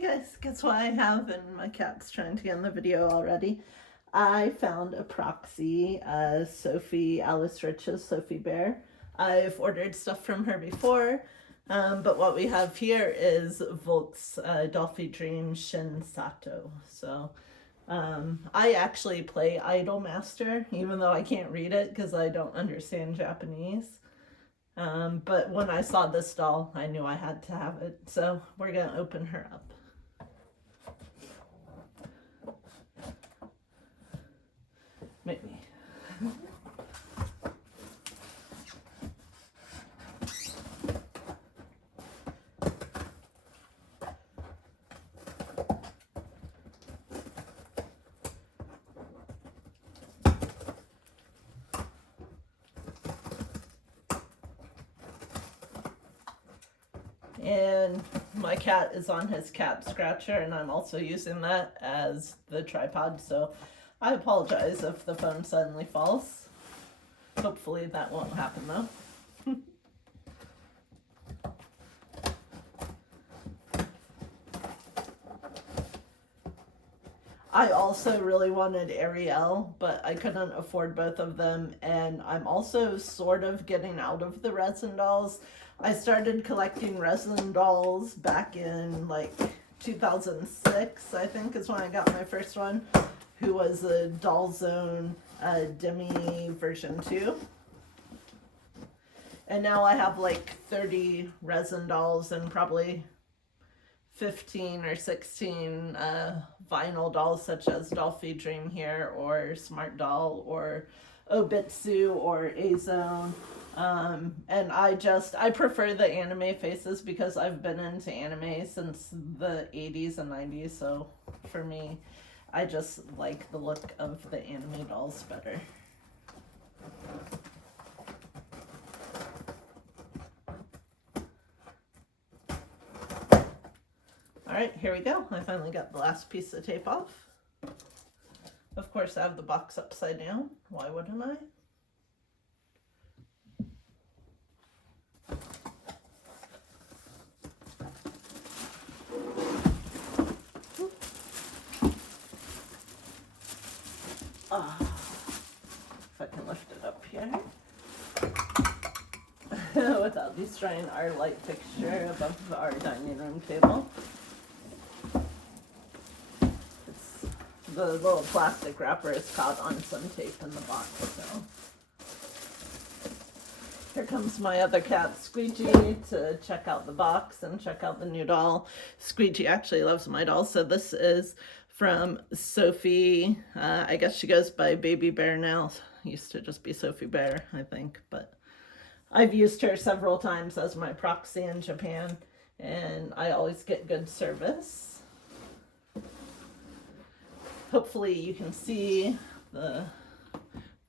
Hey guys, guess what I have? And my cat's trying to get in the video already. I found a proxy, Sophie, Alice Rich's Sophie Bear. I've ordered stuff from her before, but what we have here is Volk's Dollfie Dream Shin Sato. So I actually play Idolmaster, even though I can't read it because I don't understand Japanese. But when I saw this doll, I knew I had to have it. So we're gonna open her up. Maybe. And my cat is on his cat scratcher, and I'm also using that as the tripod, so I apologize if the phone suddenly falls. Hopefully that won't happen though. I also really wanted Ariel, but I couldn't afford both of them, and I'm also sort of getting out of the resin dolls. I started collecting resin dolls back in like 2006, I think is when I got my first one, who was a Doll Zone Demi version 2. And now I have like 30 resin dolls and probably 15 or 16 vinyl dolls, such as Dollfie Dream here, or Smart Doll, or Obitsu, or A-Zone. And I prefer the anime faces because I've been into anime since the 80s and 90s, so for me, I just like the look of the anime dolls better. Alright, here we go. I finally got the last piece of tape off. Of course, I have the box upside down. Why wouldn't I? If I can lift it up here. Without destroying our light fixture above our dining room table. The little plastic wrapper is caught on some tape in the box, so. Here comes my other cat, Squeegee, to check out the box and check out the new doll. Squeegee actually loves my doll, so this is from Sophie. I guess she goes by Baby Bear now. Used to just be Sophie Bear, I think, but I've used her several times as my proxy in Japan, and I always get good service. Hopefully you can see the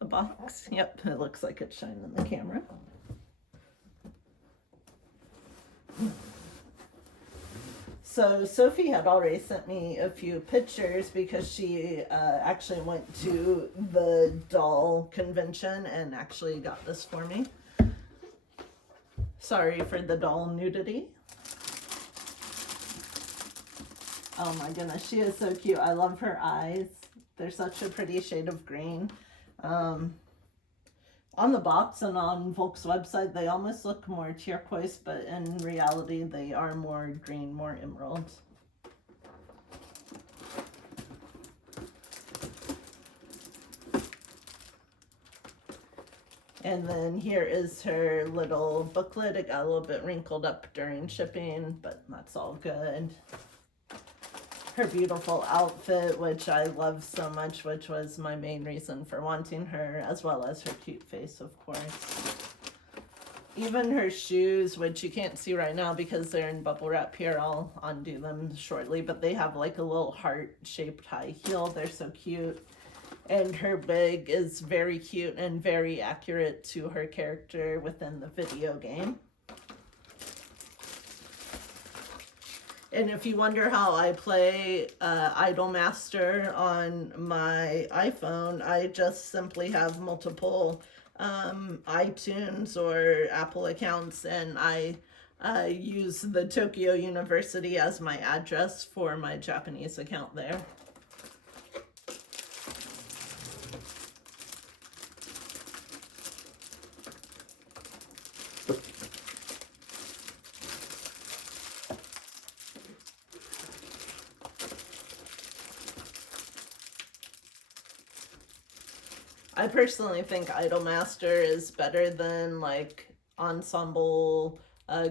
box. Yep, it looks like it's shining in the camera. So Sophie had already sent me a few pictures because she actually went to the doll convention and actually got this for me. Sorry for the doll nudity. Oh my goodness, she is so cute. I love her eyes. They're such a pretty shade of green. On the box and on Volk's website, they almost look more turquoise, but in reality, they are more green, more emerald. And then here is her little booklet. It got a little bit wrinkled up during shipping, but that's all good. Her beautiful outfit, which I love so much, which was my main reason for wanting her, as well as her cute face, of course. Even her shoes, which you can't see right now because they're in bubble wrap here, I'll undo them shortly, but they have like a little heart-shaped high heel. They're so cute. And her wig is very cute and very accurate to her character within the video game. And if you wonder how I play Idolmaster on my iPhone, I just simply have multiple iTunes or Apple accounts, and I use the Tokyo University as my address for my Japanese account there. I personally think Idolmaster is better than like Ensemble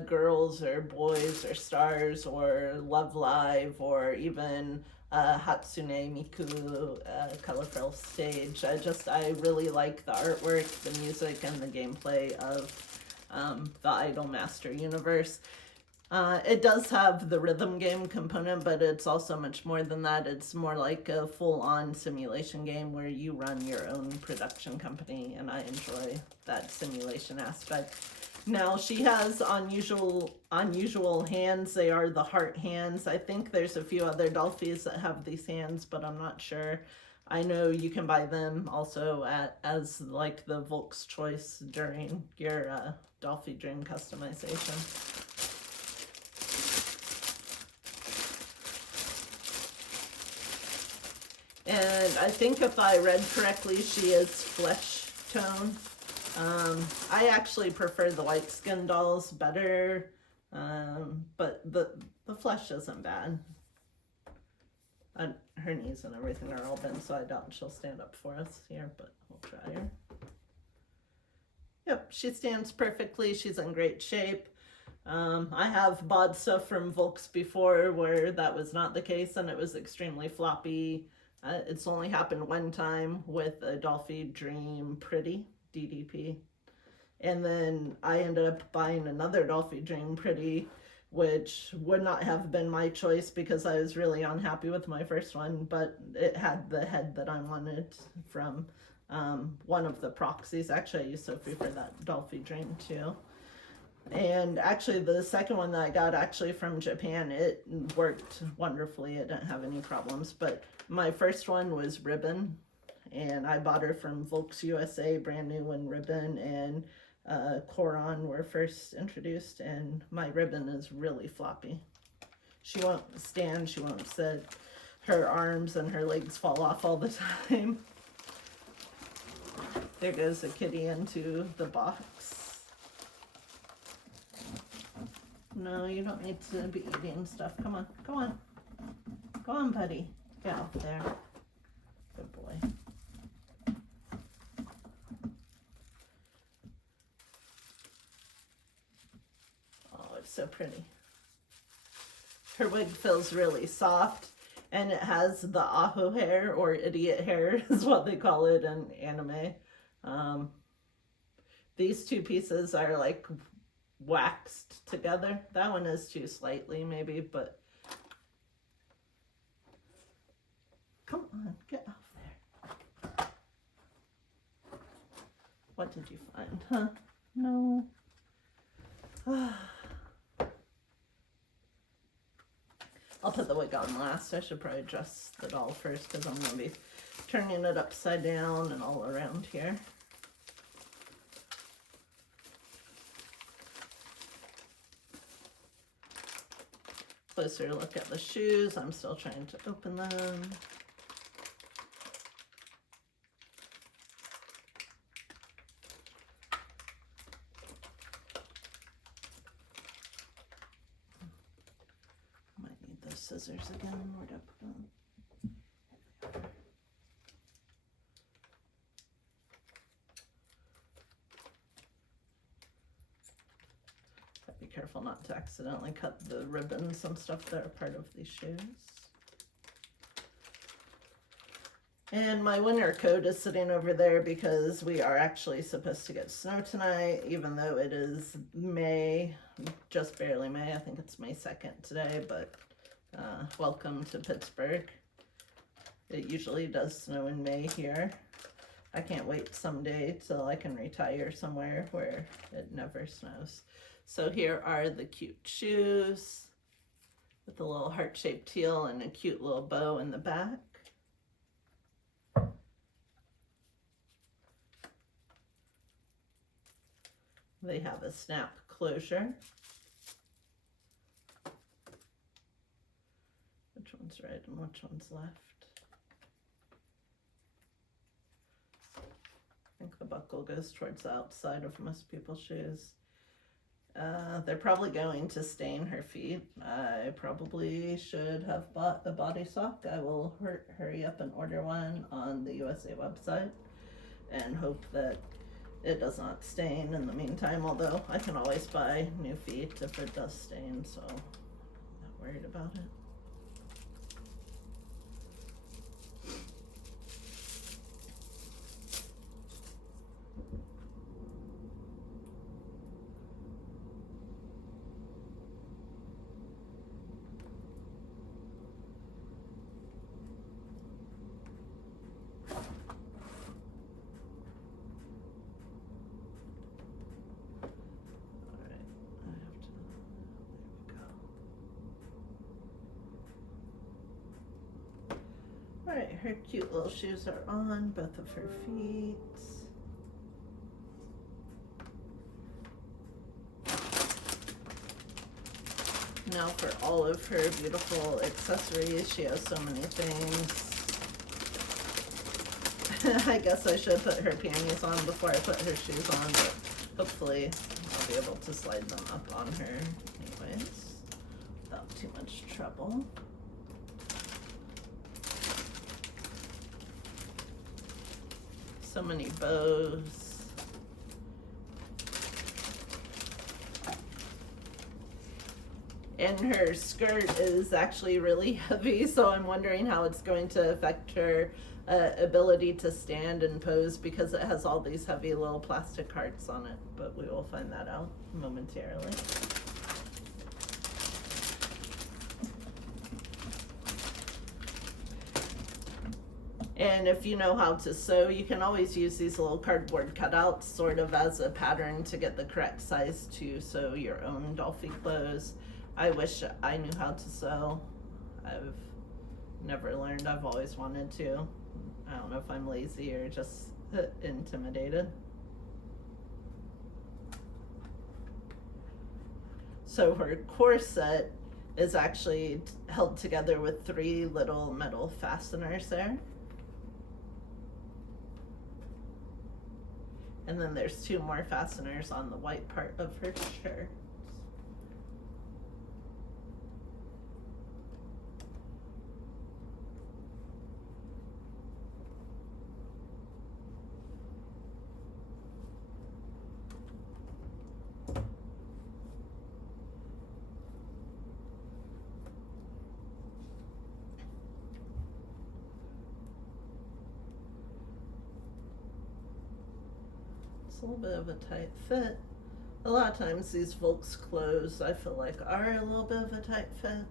Girls or Boys or Stars or Love Live or even Hatsune Miku Color Frill Stage. I really like the artwork, the music, and the gameplay of the Idolmaster universe. It does have the rhythm game component, but it's also much more than that. It's more like a full-on simulation game where you run your own production company, and I enjoy that simulation aspect. Now, she has unusual hands. They are the heart hands. I think there's a few other Dollfies that have these hands, but I'm not sure. I know you can buy them also as like the Volk's Choice during your Dollfie Dream customization. And I think if I read correctly, she is flesh tone. I actually prefer the light skin dolls better, but the flesh isn't bad. Her knees and everything are all bent, so I doubt she'll stand up for us here, but we'll try her. Yep, she stands perfectly. She's in great shape. I have bought stuff from Volks before where that was not the case, and it was extremely floppy. It's only happened one time with a Dollfie Dream Pretty DDP. And then I ended up buying another Dollfie Dream Pretty, which would not have been my choice because I was really unhappy with my first one, but it had the head that I wanted from one of the proxies. Actually, I used Sophie for that Dollfie Dream too. And actually the second one that I got actually from Japan, it worked wonderfully. It didn't have any problems, but my first one was Ribbon, and I bought her from Volks USA, brand new when Ribbon and Coron were first introduced, and my Ribbon is really floppy. She won't stand, she won't sit. Her arms and her legs fall off all the time. There goes a kitty into the box. No, you don't need to be eating stuff. Come on, come on. Go on, buddy. Get out there. Good boy. Oh, it's so pretty. Her wig feels really soft, and it has the aho hair, or idiot hair is what they call it in anime. These two pieces are like waxed together. That one is too slightly maybe, but come on, get off there. What did you find, huh? No. I'll put the wig on last. I should probably dress the doll first because I'm going to be turning it upside down and all around here. Closer look at the shoes. I'm still trying to open them. Might need those scissors again. Where'd I put them? Be careful not to accidentally cut the ribbons and stuff that are part of these shoes. And my winter coat is sitting over there because we are actually supposed to get snow tonight, even though it is May, just barely May. I think it's May 2nd today, but welcome to Pittsburgh. It usually does snow in May here. I can't wait someday till I can retire somewhere where it never snows. So here are the cute shoes with the little heart-shaped teal and a cute little bow in the back. They have a snap closure. which one's right and which one's left. I think the buckle goes towards the outside of most people's shoes. They're probably going to stain her feet. I probably should have bought a body sock. I will hurry up and order one on the USA website and hope that it does not stain in the meantime, although I can always buy new feet if it does stain, so I'm not worried about it. Alright, her cute little shoes are on both of her feet. Now for all of her beautiful accessories, she has so many things. I guess I should put her panties on before I put her shoes on, but hopefully I'll be able to slide them up on her anyways, without too much trouble. So many bows. And her skirt is actually really heavy, so I'm wondering how it's going to affect her ability to stand and pose because it has all these heavy little plastic hearts on it, but we will find that out momentarily. And if you know how to sew, you can always use these little cardboard cutouts sort of as a pattern to get the correct size to sew your own Dollfie clothes. I wish I knew how to sew. I've never learned. I've always wanted to. I don't know if I'm lazy or just intimidated. So her corset is actually held together with 3 little metal fasteners there. And then there's 2 more fasteners on the white part of her shirt. A little bit of a tight fit. A lot of times these folks' clothes I feel like are a little bit of a tight fit.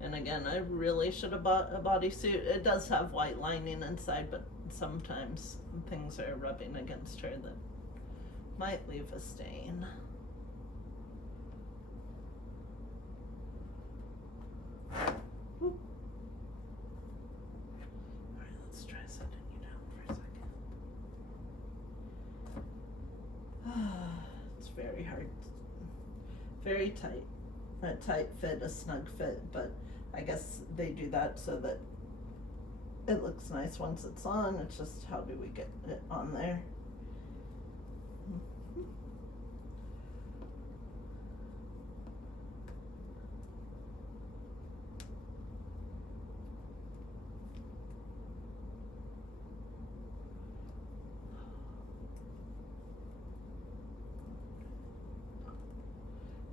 And again, I really should have bought a bodysuit. It does have white lining inside, but sometimes things are rubbing against her that might leave a stain. Whoop. It's very hard, very tight. A tight fit, a snug fit, but I guess they do that so that it looks nice once it's on. It's just how do we get it on there?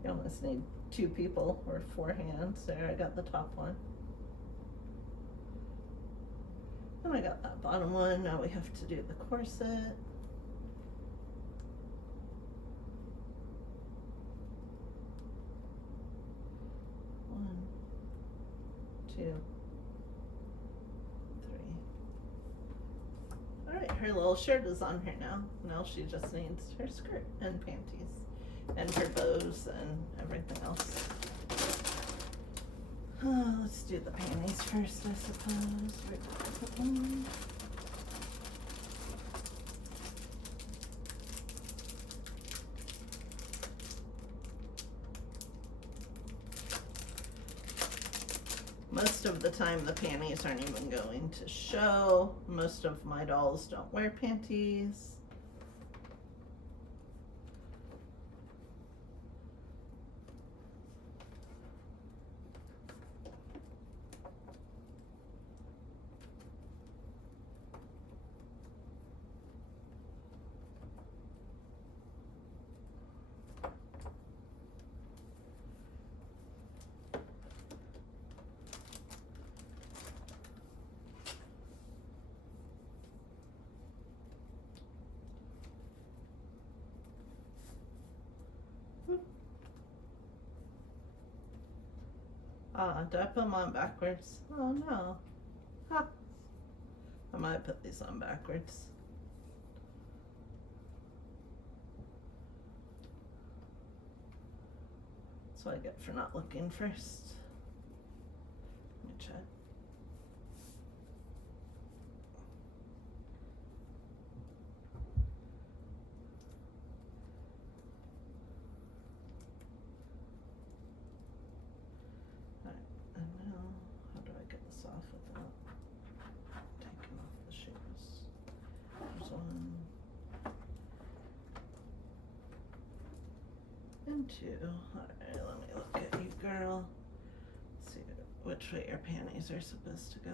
You almost need 2 people or 4 hands. There, I got the top one. And I got that bottom one. Now we have to do the corset. One, 2, 3. All right, her little shirt is on her now. Now she just needs her skirt and panties. And her bows and everything else. Let's do the panties first, I suppose. Most of the time the panties aren't even going to show. Most of my dolls don't wear panties. Did I put them on backwards? Oh no. Huh. I might put these on backwards. That's what I get for not looking first. Let me check. Off without taking off the shoes. There's one and two. Alright, let me look at you, girl. See which way your panties are supposed to go.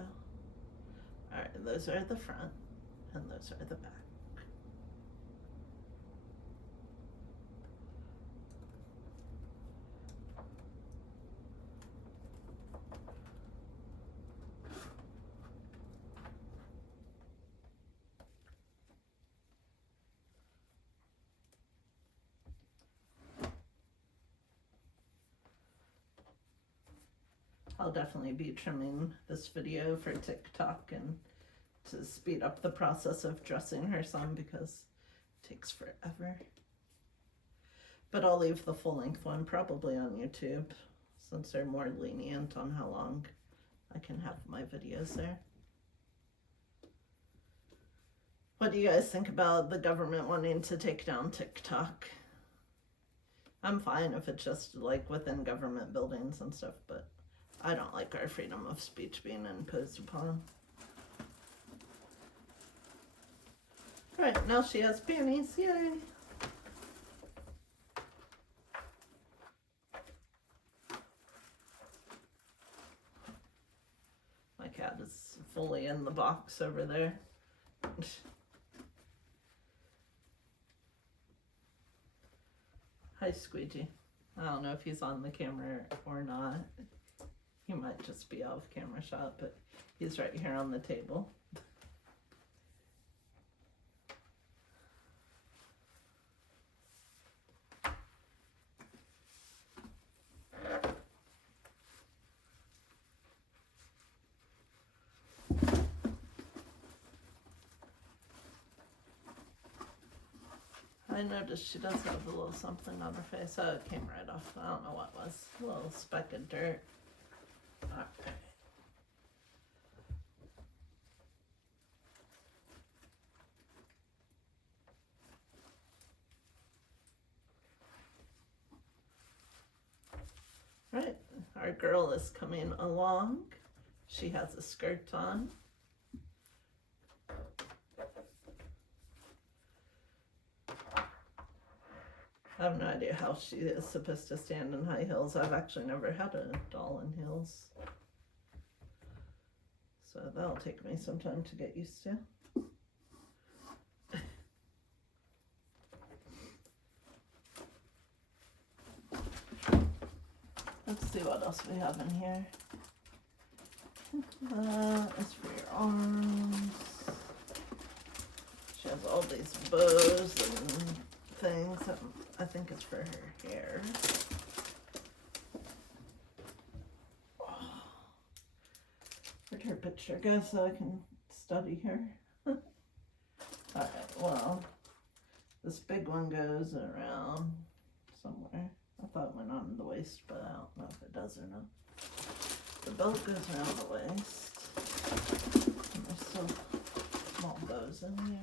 Alright, those are the front and those are the back. I'll definitely be trimming this video for TikTok and to speed up the process of dressing her some because it takes forever. But I'll leave the full length one probably on YouTube since they're more lenient on how long I can have my videos there. What do you guys think about the government wanting to take down TikTok? I'm fine if it's just like within government buildings and stuff, but I don't like our freedom of speech being imposed upon. Right, now she has panties, yay! My cat is fully in the box over there. Hi, Squeegee. I don't know if he's on the camera or not. He might just be out of camera shot, but he's right here on the table. I noticed she does have a little something on her face. Oh, it came right off. I don't know what it was. A little speck of dirt. Okay. Right, our girl is coming along. She has a skirt on. I have no idea how she is supposed to stand in high heels. I've actually never had a doll in heels. So that'll take me some time to get used to. Let's see what else we have in here. That is for your arms. She has all these bows and things. I think it's for her hair. Where'd her picture go so I can study her? Alright, well, this big one goes around somewhere. I thought it went on the waist, but I don't know if it does or not. The belt goes around the waist. And there's still small bows in here.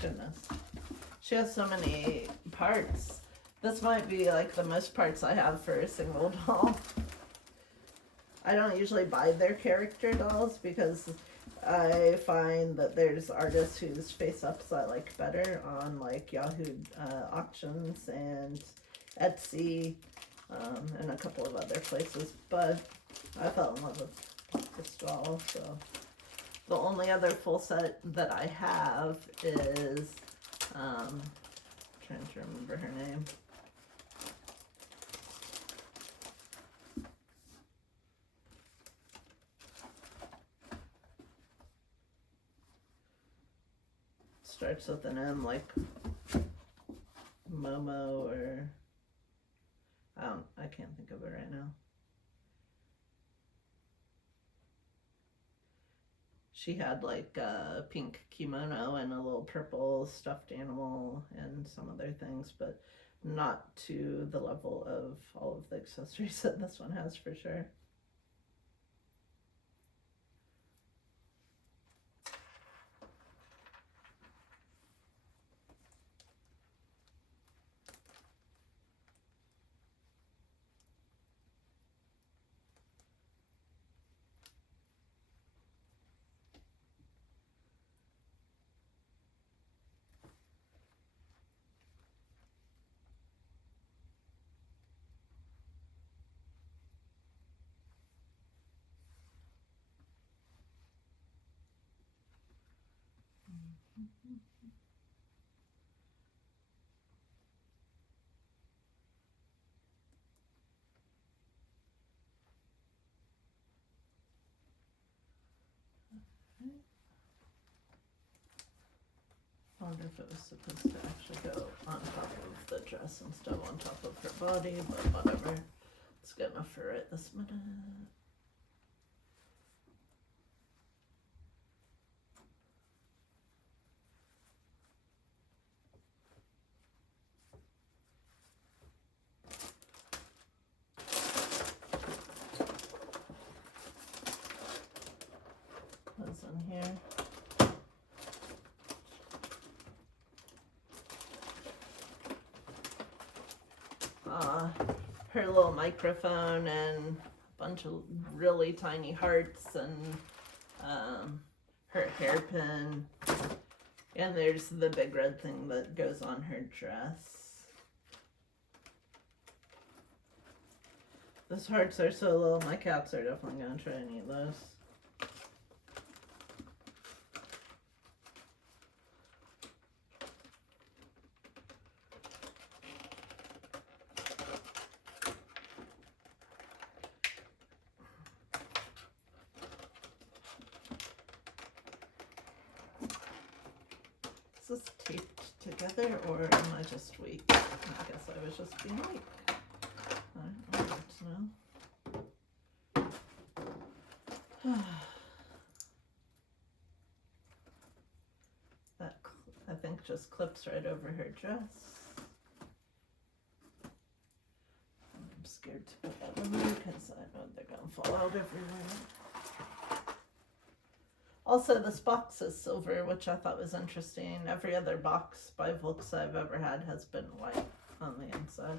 Goodness. She has so many parts. This might be like the most parts I have for a single doll. I don't usually buy their character dolls because I find that there's artists whose face-ups I like better on like Yahoo auctions and Etsy, and a couple of other places, but I fell in love with this doll, so. The only other full set that I have is, trying to remember her name. Starts with an M, like Momo, or I can't think of it right now. She had like a pink kimono and a little purple stuffed animal and some other things, but not to the level of all of the accessories that this one has for sure. I wonder if it was supposed to actually go on top of the dress instead of on top of her body, but whatever. It's good enough for right this minute. What's in here? Her little microphone and a bunch of really tiny hearts and her hairpin. And there's the big red thing that goes on her dress. Those hearts are so little, my cats are definitely going to try and eat those. Is this taped together, or am I just weak? I guess I was just being weak. I don't know. That, I think, just clips right over her dress. I'm scared to put that in there because I know they're going to fall out everywhere. Also, this box is silver, which I thought was interesting. Every other box by Volks I've ever had has been white on the inside.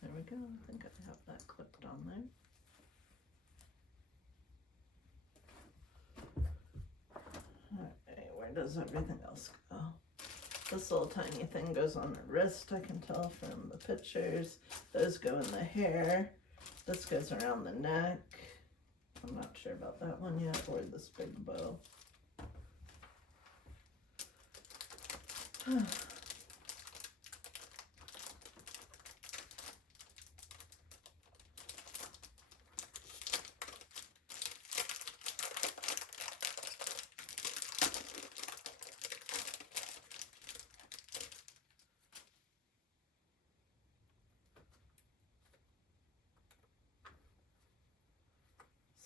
There we go. I think I have that clipped on there. Alright, where does everything else go? This little tiny thing goes on the wrist, I can tell from the pictures. Those go in the hair. This goes around the neck. I'm not sure about that one yet, or this big bow.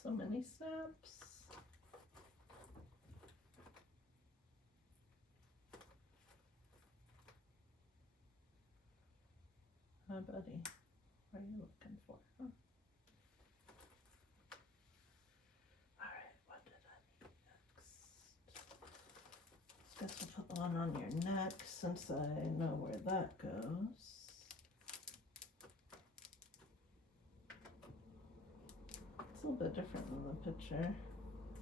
So many snaps. Hi, buddy. What are you looking for? Huh? one on your neck since I know where that goes. It's a little bit different than the picture,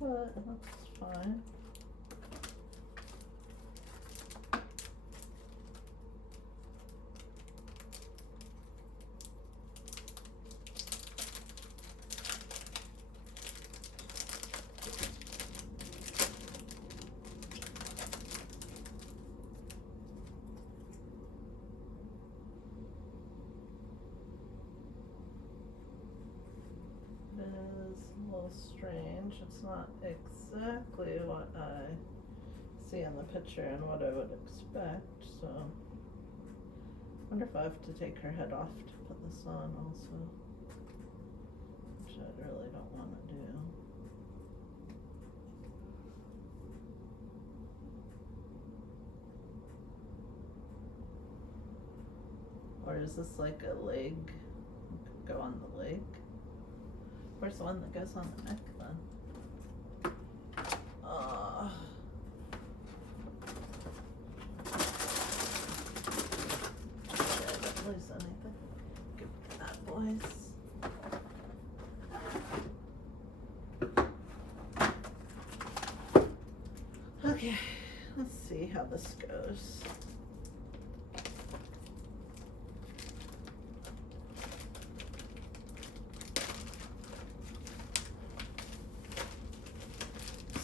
but that's fine. Strange. It's not exactly what I see in the picture and what I would expect, so I wonder if I have to take her head off to put this on also, which I really don't want to do. Or is this like a leg? Go on the leg? Where's the one that goes on the neck then? I didn't lose anything. Give that, boys. Okay, let's see how this goes.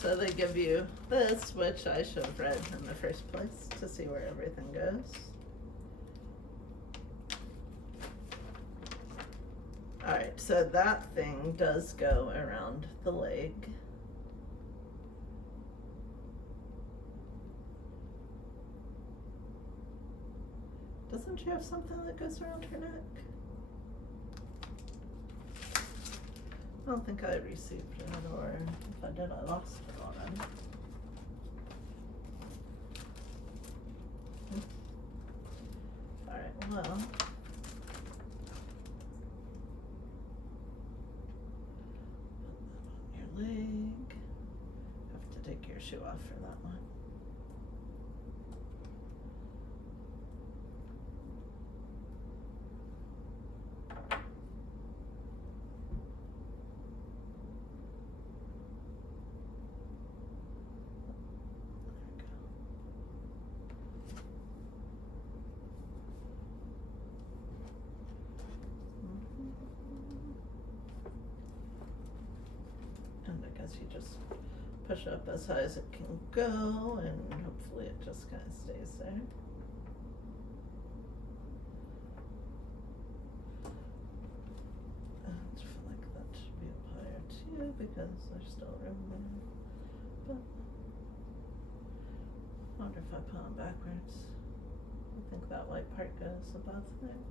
So they give you this, which I should have read in the first place to see where everything goes. Alright, so that thing does go around the leg. Doesn't she have something that goes around her neck? I don't think I received it, or if I did, I lost it already. Alright, well. Put that on your leg. Have to take your shoe off for that one. You just push up as high as it can go, and hopefully it just kind of stays there. I feel like that should be up higher too, because there's still room there. But I wonder if I put them backwards. I think that white part goes above there.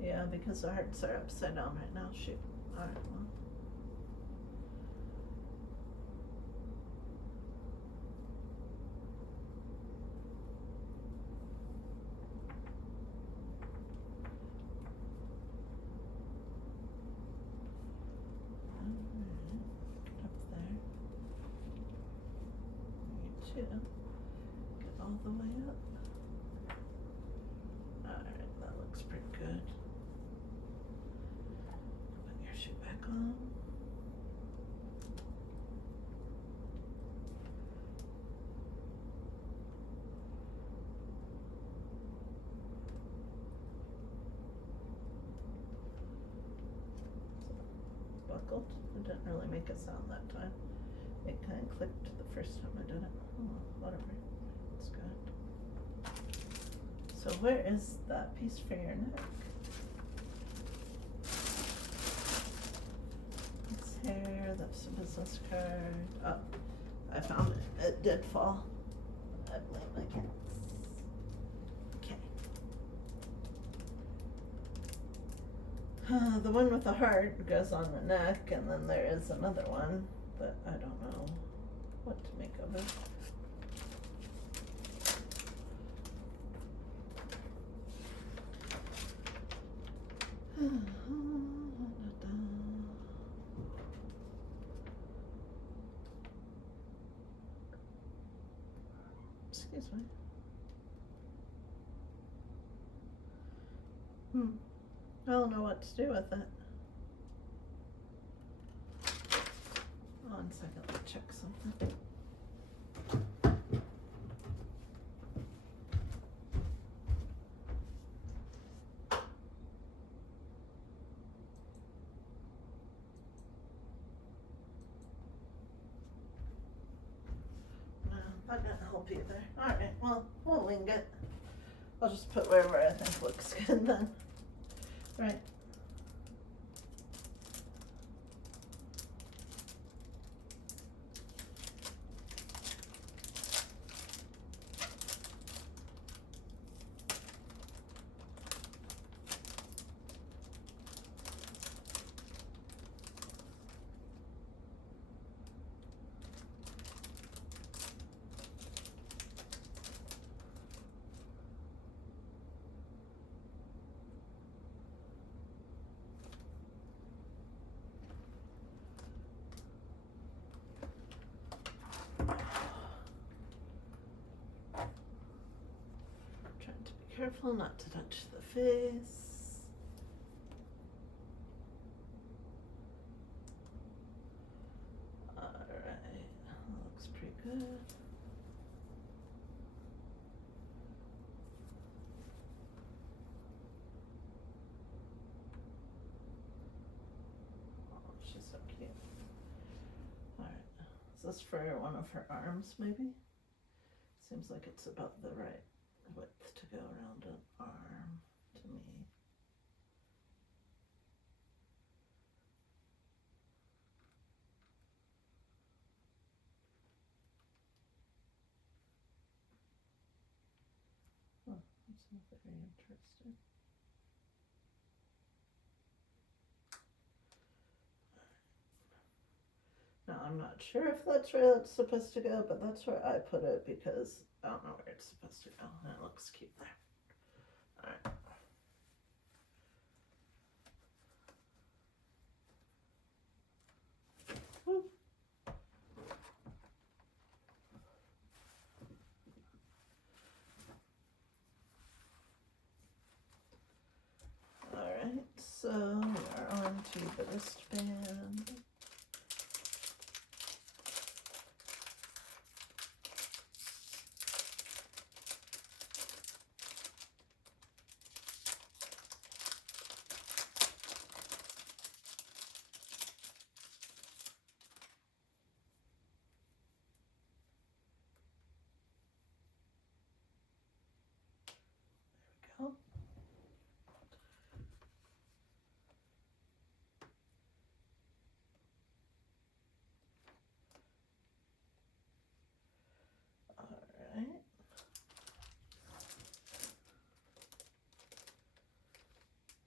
Yeah, because the hearts are upside down right now. Shoot. Alright, well. Get all the way up. Alright, that looks pretty good. Put your shoe back on. Buckled. It didn't really make a sound that time. It kind of clicked the first time I did it. Oh, whatever. It's good. So where is that piece for your neck? It's hair. That's a business card. Oh, I found it. It did fall. I blame my cats. Okay. The one with the heart goes on the neck, and then there is another one that I don't know what to make of it. Excuse me. way. I don't know what to do with it. One second, let me check something. No, that didn't help either. Alright, well, we'll wing it. I'll just put wherever I think looks good then. Right. Trying to be careful not to touch the face. Alright, looks pretty good. Oh, she's so cute. Alright, is this for one of her arms maybe? Seems like it's about the right width to go around an arm to me. Oh, that's not very interesting. Now I'm not sure if that's where it's supposed to go, but that's where I put it because I don't know where it's supposed to go. And it looks cute there. Alright. Alright, so we're on to the wristband. There we go. Alright.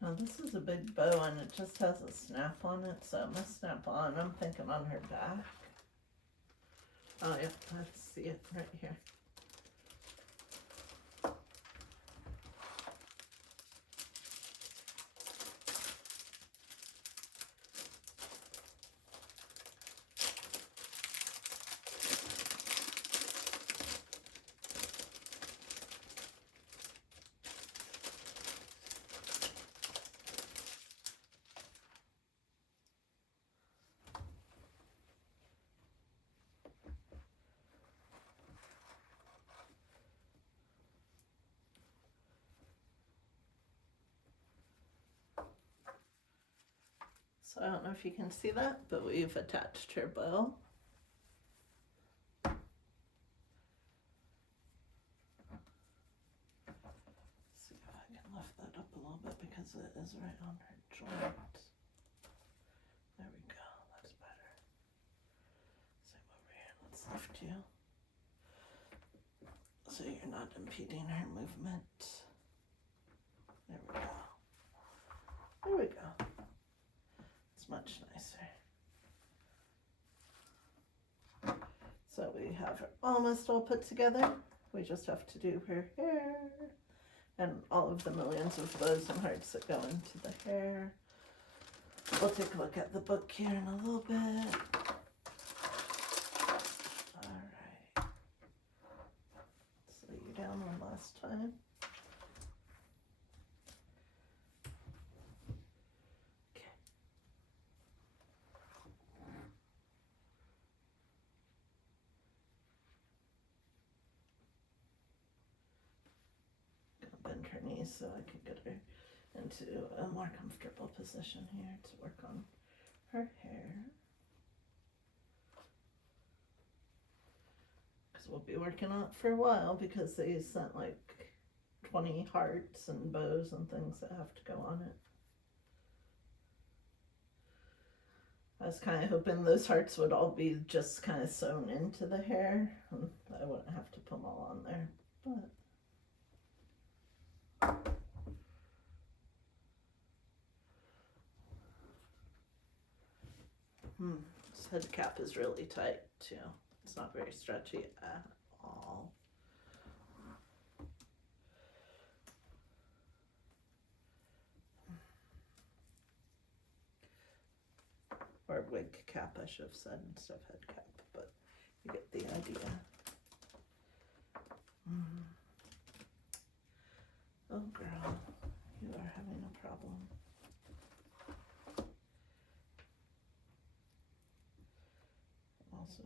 Now this is a big bow and it just has a snap on it, so it must snap on. I'm thinking on her back. Oh yeah, I see it right here. So I don't know if you can see that, but we've attached her bow. See if I can lift that up a little bit because it is right on her joint. There we go, that's better. Same over here, let's lift you. So you're not impeding her movement. There we go. There we go. It's much nicer. So we have her almost all put together. We just have to do her hair and all of the millions of bows and hearts that go into the hair. We'll take a look at the book here in a little bit. Alright. So brown one last time. Okay. Gonna bend her knees so I can get her into a more comfortable position here to work on her hair. Because we'll be working on it for a while because they sent like 20 hearts and bows and things that have to go on it. I was kind of hoping those hearts would all be just kind of sewn into the hair and I wouldn't have to put them all on there, but this head cap is really tight too. It's not very stretchy at all. Or wig cap, I should have said, instead of head cap, but you get the idea. Oh girl, you are having a problem. Also,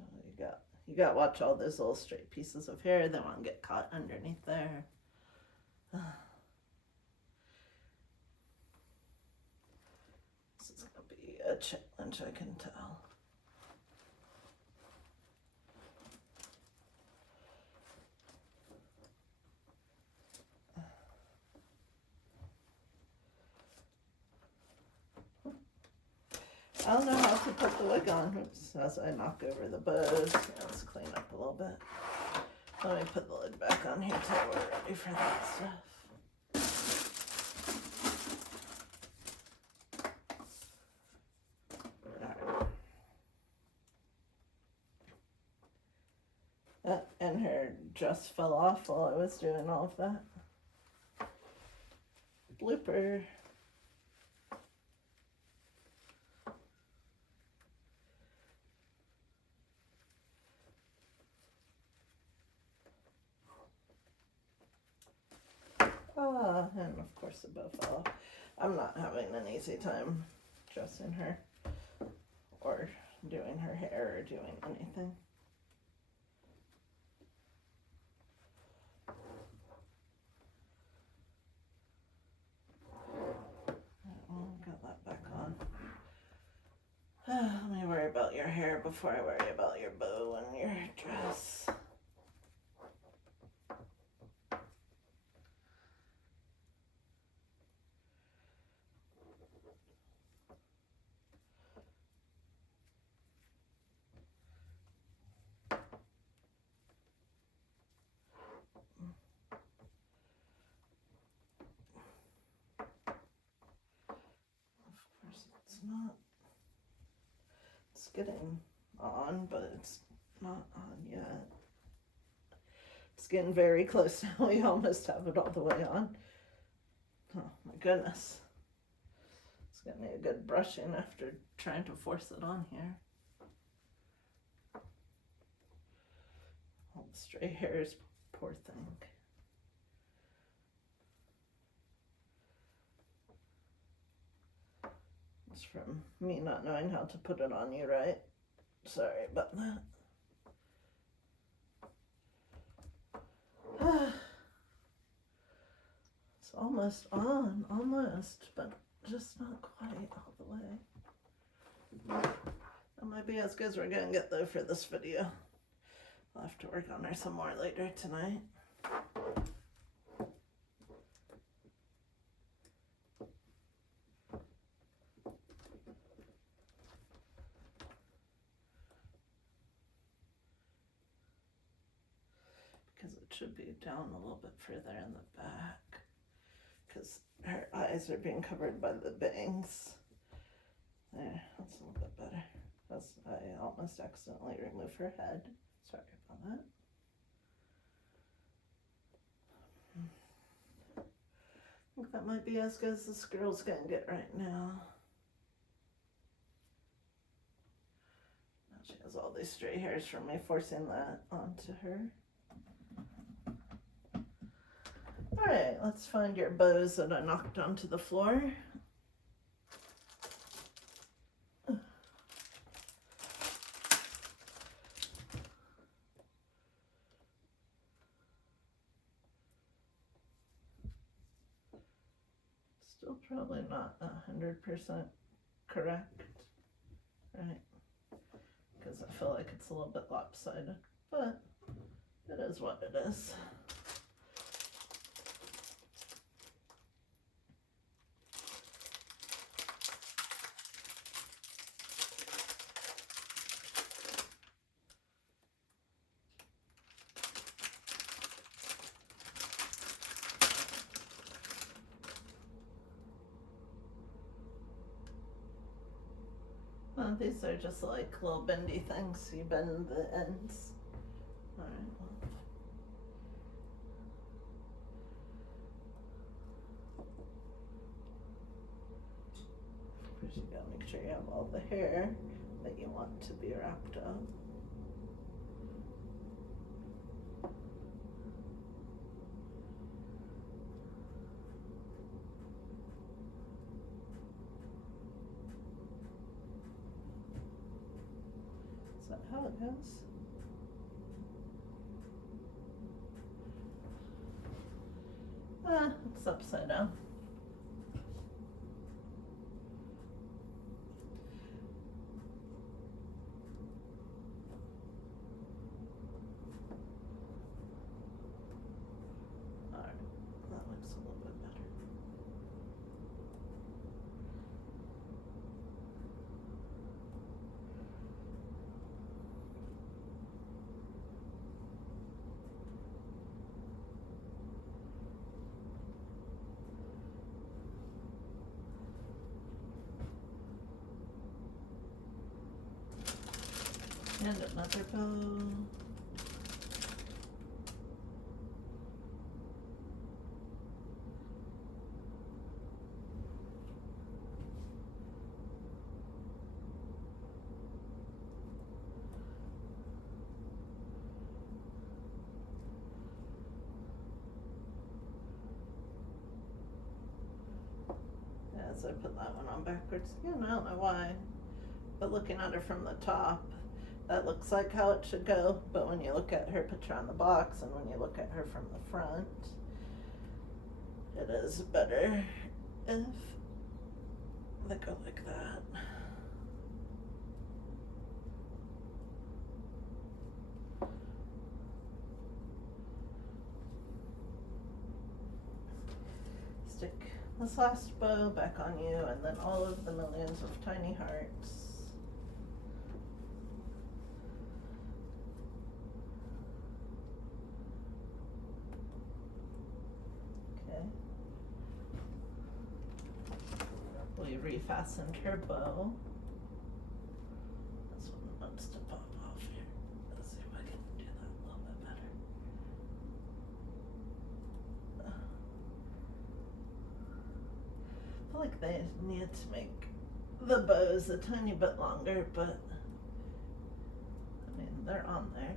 you got to watch all those little straight pieces of hair that won't get caught underneath there. This is going to be a challenge, I can tell. I don't know how to put the wig on. Oops, as I knock over the bows. Let's clean up a little bit. Let me put the lid back on here till we're ready for that stuff. And her dress fell off while I was doing all of that. Blooper. And of course the bow fell off. I'm not having an easy time dressing her or doing her hair or doing anything. Got that back on. Let me worry about your hair before I worry about your bow and your dress. It's getting on, but it's not on yet. It's getting very close now. We almost have it all the way on. Oh my goodness. It's gonna need a good brushing after trying to force it on here. All the stray hairs, poor thing. It's from me not knowing how to put it on you right. Sorry about that. It's almost on, but just not quite all the way. That might be as good as we're gonna get though for this video. I'll have to work on her some more later tonight. Because it should be down a little bit further in the back. Because her eyes are being covered by the bangs. There, that's a little bit better. I almost accidentally removed her head. Sorry about that. I think that might be as good as this girl's gonna get right now. Now she has all these stray hairs from me forcing that onto her. Alright, let's find your bows that I knocked onto the floor. Still probably not 100% correct, right? Because I feel like it's a little bit lopsided, but it is what it is. These are just like little bendy things. You bend the ends. Alright, well. First you gotta make sure you have all the hair that you want to be wrapped up. Is that how it goes? It's upside down. Alright, that looks a little bit better. And another bow. As I put that one on backwards again, I don't know why, but looking at her from the top, that looks like how it should go, but when you look at her picture on the box and when you look at her from the front, it is better if they go like that. Stick this last bow back on you and then all of the millions of tiny hearts. We refastened her bow. This one wants to pop off here. Let's see if I can do that a little bit better. I feel like they need to make the bows a tiny bit longer, but I mean, they're on there.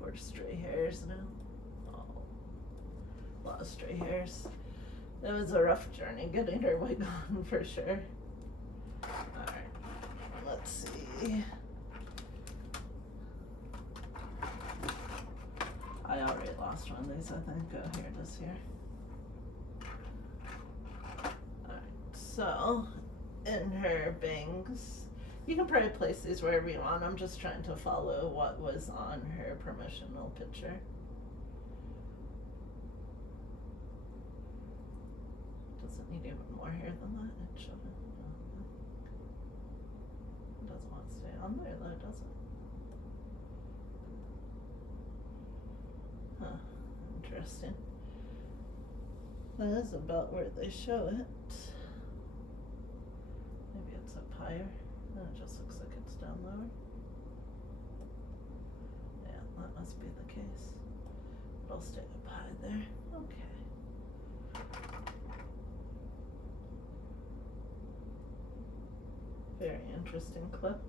Poor stray hairs now. Oh, a lot of stray hairs. It was a rough journey getting her wig on for sure. Alright, let's see. I already lost one of these, I think. Oh, here it is here. Alright, so in her bangs, you can probably place these wherever you want. I'm just trying to follow what was on her promotional picture. Does it need even more hair than that? It shouldn't. It doesn't want to stay on there though, does it? Huh, interesting. That is about where they show it. Maybe it's up higher. No, it just looks like it's down lower. must be the case. It'll stay up high there. Okay. Very interesting clip.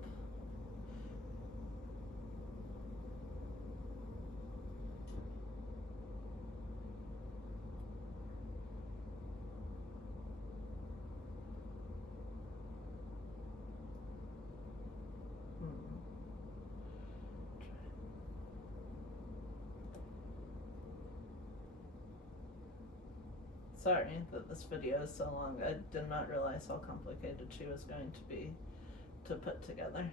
Sorry that this video is so long. I did not realize how complicated she was going to be to put together.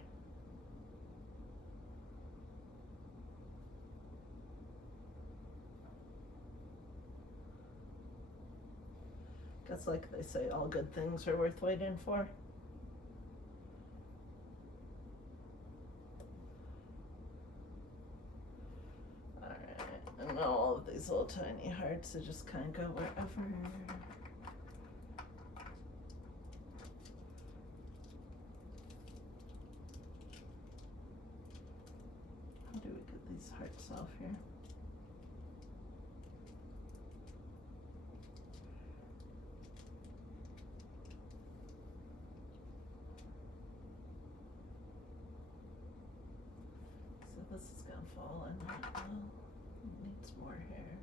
Guess like they say, all good things are worth waiting for. And now all of these little tiny hearts, they just kind of go wherever. How do we get these hearts off here? So this is gonna fall in right now. Needs more hair.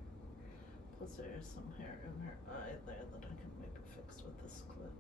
Plus there is some hair in her eye there that I can maybe fix with this clip.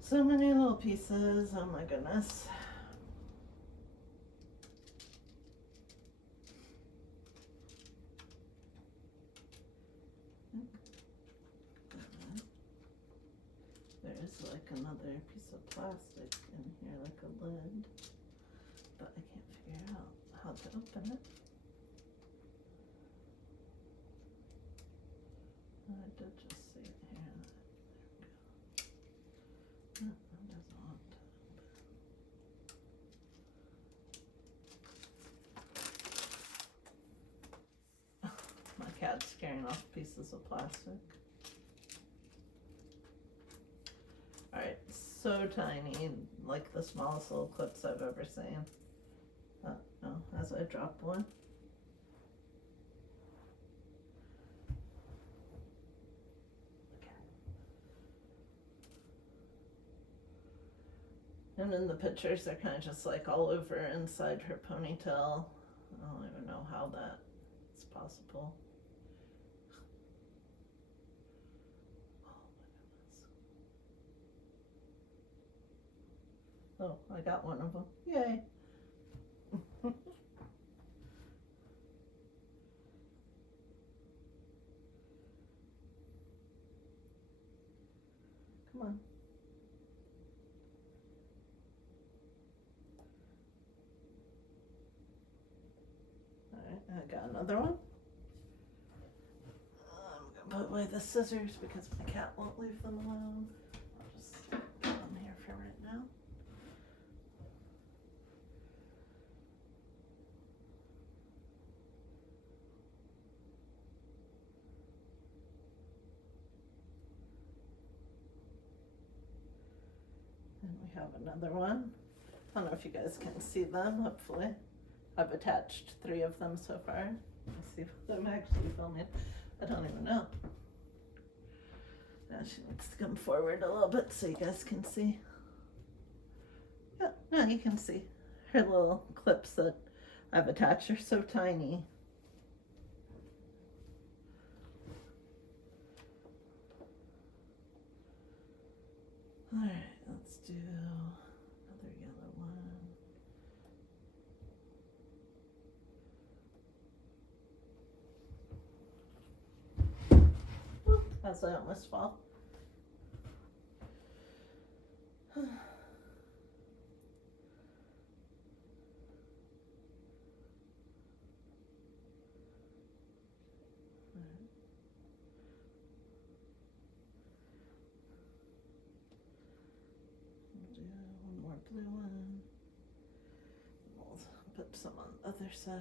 So many little pieces, oh my goodness. There's like another piece of plastic in here, like a lid, but I can't figure out how to open it. I did just see it here. There we go. No, it doesn't want to open. My cat's scaring off pieces of plastic. Alright, so tiny, like the smallest little clips I've ever seen. No, as I drop one. And in the pictures, they're kind of just like all over inside her ponytail. I don't even know how that is possible. Oh, I got one of them. Yay. Come on. Alright, I got another one. I'm gonna put away the scissors because my cat won't leave them alone. I'll just put them here for right now. And we have another one. I don't know if you guys can see them, hopefully. I've attached 3 of them so far. Let's see if I'm actually filming. I don't even know. Now she needs to come forward a little bit so you guys can see. Yeah, no, you can see. Her little clips that I've attached are so tiny. Alright, let's do another yellow one. Ooh, as I almost fall. blue one. We'll put some on the other side.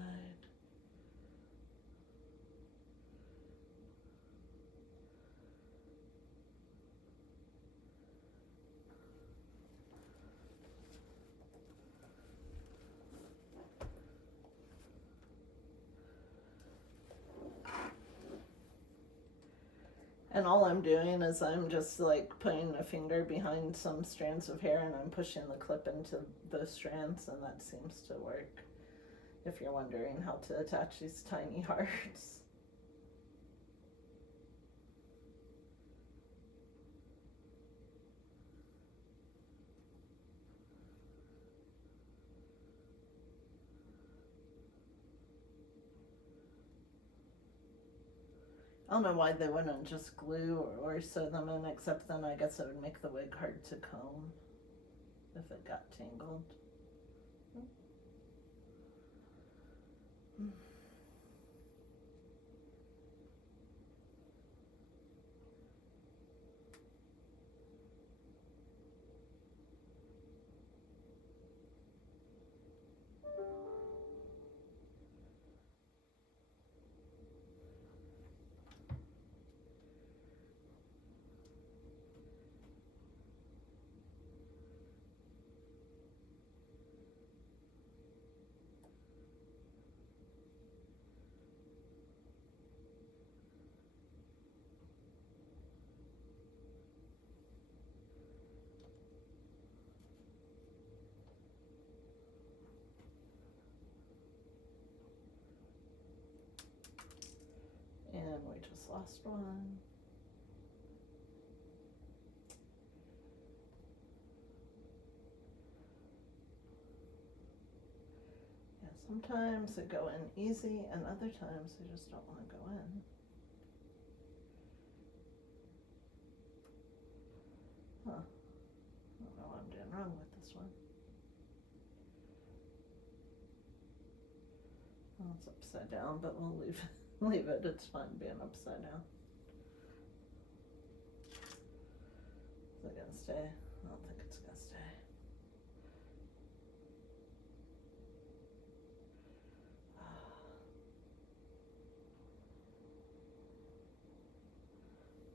And all I'm doing is I'm just like putting a finger behind some strands of hair and I'm pushing the clip into those strands, and that seems to work if you're wondering how to attach these tiny hearts. I don't know why they wouldn't just glue or sew them in, except then I guess it would make the wig hard to comb if it got tangled. And we just lost one. Yeah, sometimes they go in easy and other times they just don't want to go in. Huh. I don't know what I'm doing wrong with this one. Well, it's upside down, but we'll leave it. It's fun being upside down. Is it gonna stay? I don't think it's gonna stay.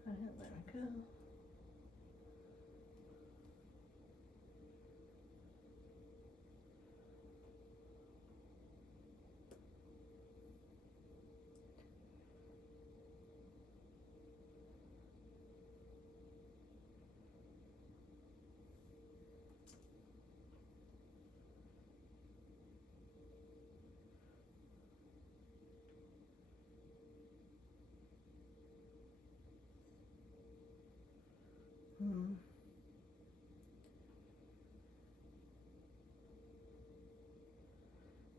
Alright, there we go.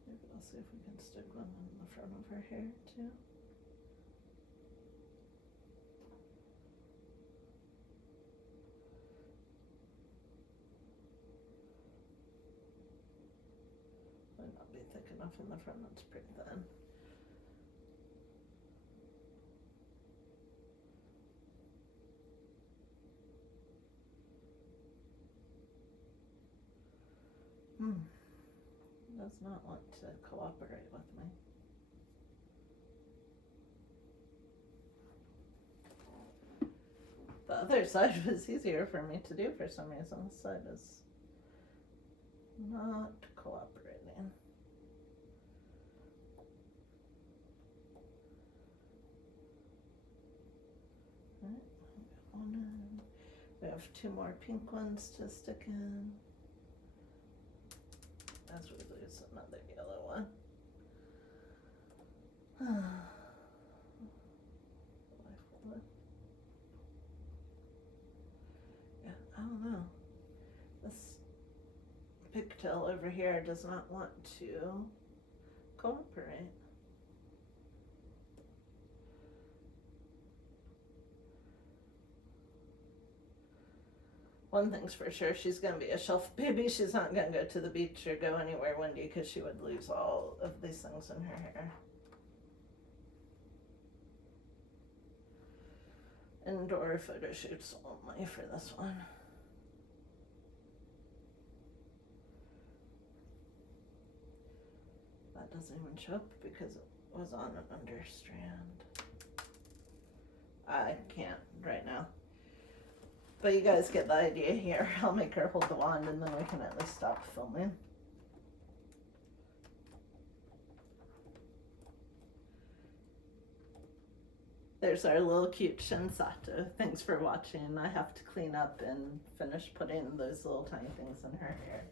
Maybe I'll see if we can stick one in the front of her hair too. Might not be thick enough in the front, that's pretty thin. Does not want to cooperate with me. The other side was easier for me to do for some reason. This side is not cooperating. Alright, one in. We have 2 more pink ones to stick in. As we lose another yellow one. Yeah, I don't know. This pigtail over here does not want to cooperate. One thing's for sure, she's going to be a shelf baby. She's not going to go to the beach or go anywhere windy because she would lose all of these things in her hair. Indoor photo shoots only for this one. that doesn't even show up because it was on an understrand. I can't right now. But you guys get the idea here. I'll make her hold the wand and then we can at least stop filming. There's our little cute Shin Sato. Thanks for watching. I have to clean up and finish putting those little tiny things in her hair.